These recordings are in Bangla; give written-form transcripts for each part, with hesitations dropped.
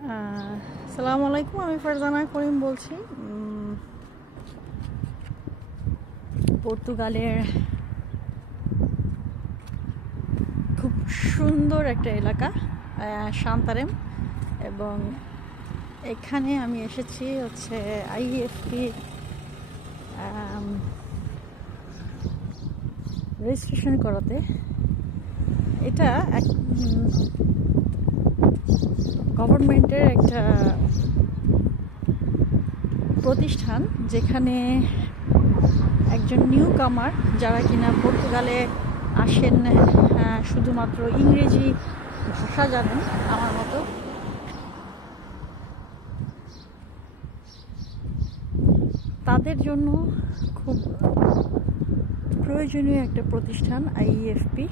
আসসালামু আলাইকুম, আমি ফারজানা করিম বলছি। পর্তুগালের খুব সুন্দর একটা এলাকা সান্তারেম, এবং এখানে আমি এসেছি হচ্ছে আইএফপি রেজিস্ট্রেশন করাতে। এটা এক গভর্নমেন্টের একটা প্রতিষ্ঠান, যেখানে একজন নিউ কামার, যারা কিনা পর্তুগালে আসেন শুধুমাত্র ইংরেজি ভাষা জানেন আমার মতো, তাদের জন্য খুব প্রয়োজনীয় একটা প্রতিষ্ঠান আইএফপি।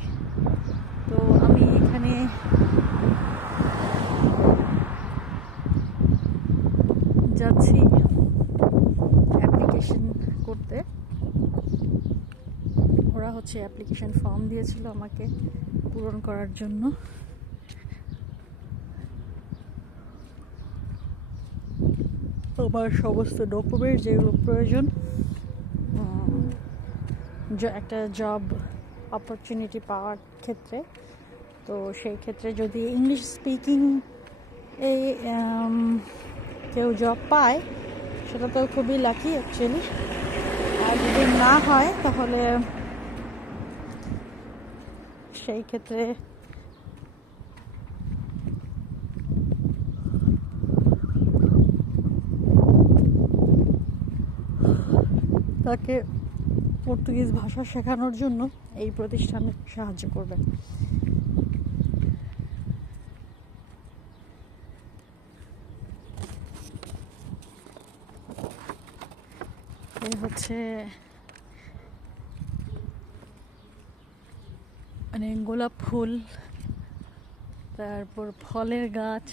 তো আমি এখানে যাচ্ছি অ্যাপ্লিকেশন করতে। ওরা হচ্ছে অ্যাপ্লিকেশন ফর্ম দিয়েছিল আমাকে পূরণ করার জন্য। আমার সমস্ত ডকুমেন্ট যেগুলো প্রয়োজন একটা জব অপরচুনিটি পাওয়ার ক্ষেত্রে, তো সেই ক্ষেত্রে যদি ইংলিশ স্পিকিং কেউ জব পায়, সেটা তো খুবই লাকি অ্যাকচুয়ালি। আর যদি না হয়, তাহলে সেই ক্ষেত্রে তাকে পর্তুগিজ ভাষা শেখানোর জন্য এই প্রতিষ্ঠান সাহায্য করবে। এই হচ্ছে মানে গোলাপ ফুল, তারপর ফলের গাছ,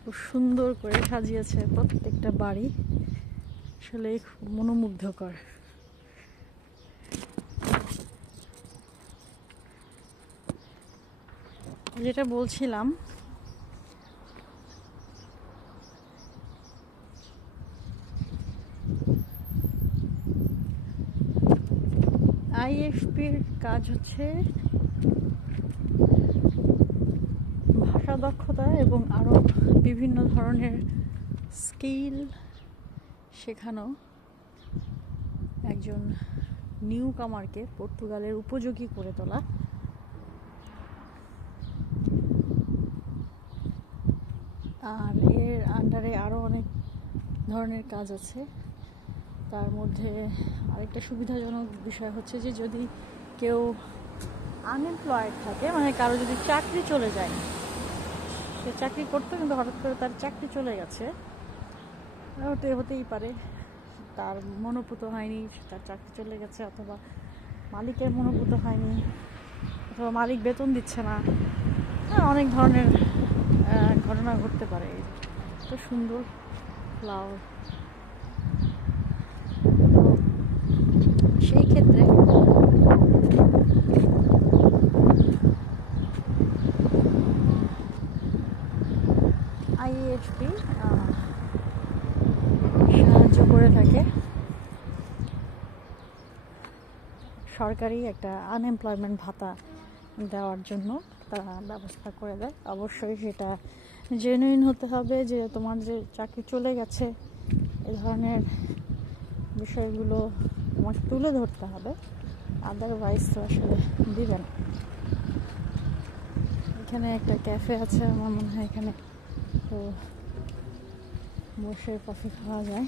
খুব সুন্দর করে সাজিয়েছে প্রত্যেকটা বাড়ি, আসলে খুব মনোমুগ্ধকর। যেটা বলছিলাম, আইএফপির কাজ হচ্ছে ভাষা দক্ষতা এবং আরও বিভিন্ন ধরনের স্কিল শেখানো একজন নিউ কামারকে পর্তুগালের উপযোগী করে তোলা। আর এর আন্ডারে আরও অনেক ধরনের কাজ আছে। তার মধ্যে আরেকটা সুবিধাজনক বিষয় হচ্ছে যে যদি কেউ আনএমপ্লয়েড থাকে, মানে কারো যদি চাকরি চলে যায়, সে চাকরি করতো কিন্তু হঠাৎ করে তার চাকরি চলে গেছে, হতেই পারে তার মনোপুত হয়নি, তার চাকরি চলে গেছে, অথবা মালিকের মনোপুত হয়নি, অথবা মালিক বেতন দিচ্ছে না, অনেক ধরনের ঘটনা ঘটতে পারে। তো সুন্দর ফ্লাওয়ার, সেই ক্ষেত্রে আইএফপি সাহায্য করে থাকে। সরকারি একটা আনএমপ্লয়মেন্ট ভাতা দেওয়ার জন্য তারা ব্যবস্থা করে দেয়। অবশ্যই সেটা জেনুইন হতে হবে, যে তোমার যে চাকরি চলে গেছে এ ধরনের বিষয়গুলো তোমাকে তুলে ধরতে হবে, আদারওয়াইজ তো আসলে দিবে না। এখানে একটা ক্যাফে আছে, আমার মনে হয় এখানে তো বসে কফি খাওয়া যায়।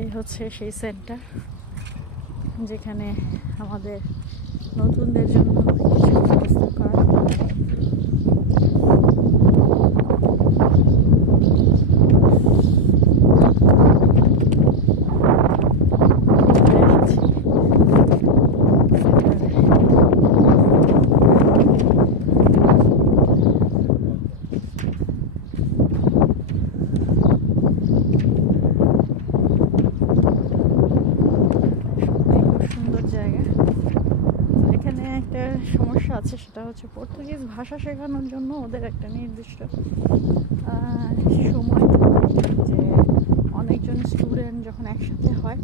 এই হচ্ছে সেই সেন্টার, যেখানে আমাদের নতুনদের জন্য কিছু ব্যবস্থা করা। সুন্দর জায়গা। সমস্যা আছে, সেটা হচ্ছে পর্তুগিজ ভাষা শেখানোর জন্য ওদের একটা নির্দিষ্ট সময় থাকে, যে অনেকজন স্টুডেন্ট যখন একসাথে হয়,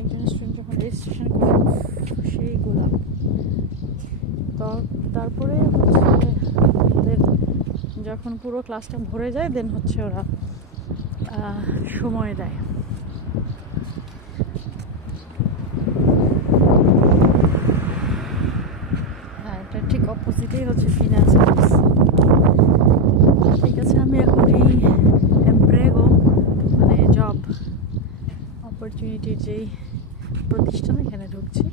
একজন স্টুডেন্ট যখন রেজিস্ট্রেশন করে সেইগুলা, তো তারপরে হচ্ছে ওদের যখন পুরো ক্লাসটা ভরে যায় দেন হচ্ছে ওরা সময় দেয়। হ্যাঁ, এটা ঠিক অপোজিটেই হচ্ছে ফিনান্স। ঠিক আছে, আমি এখন এই এমপ্রেগো মানে জব অপরচুনিটির যেই প্রতিষ্ঠান এখানে ঢুকছি।